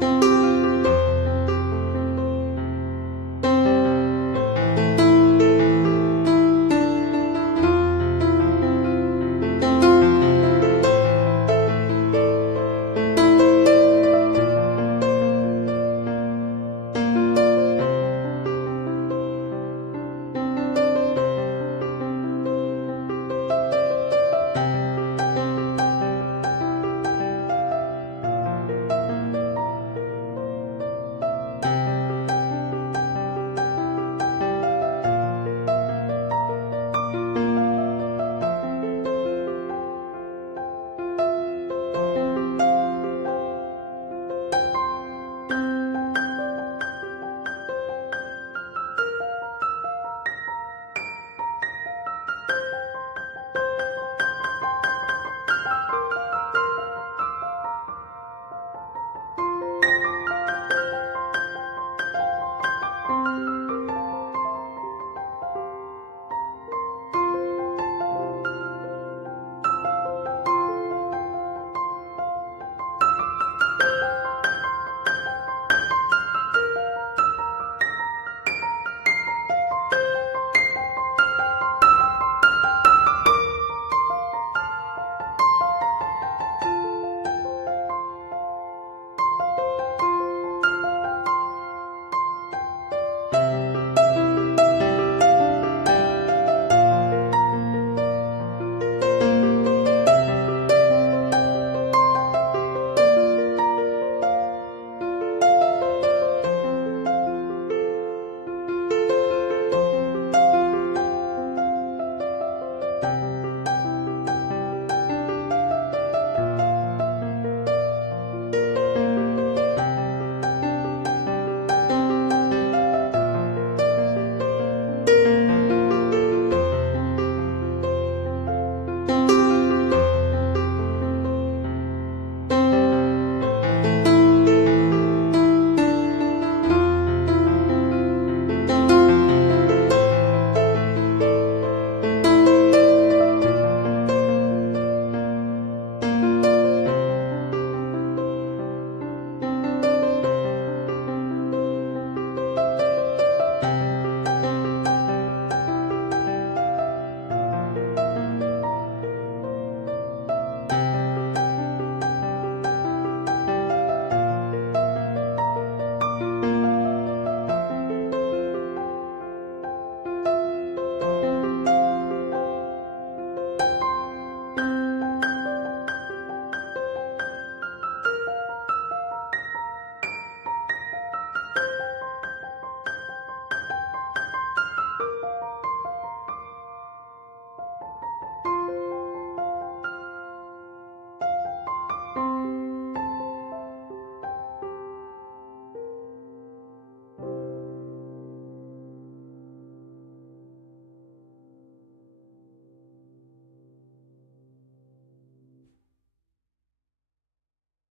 thank you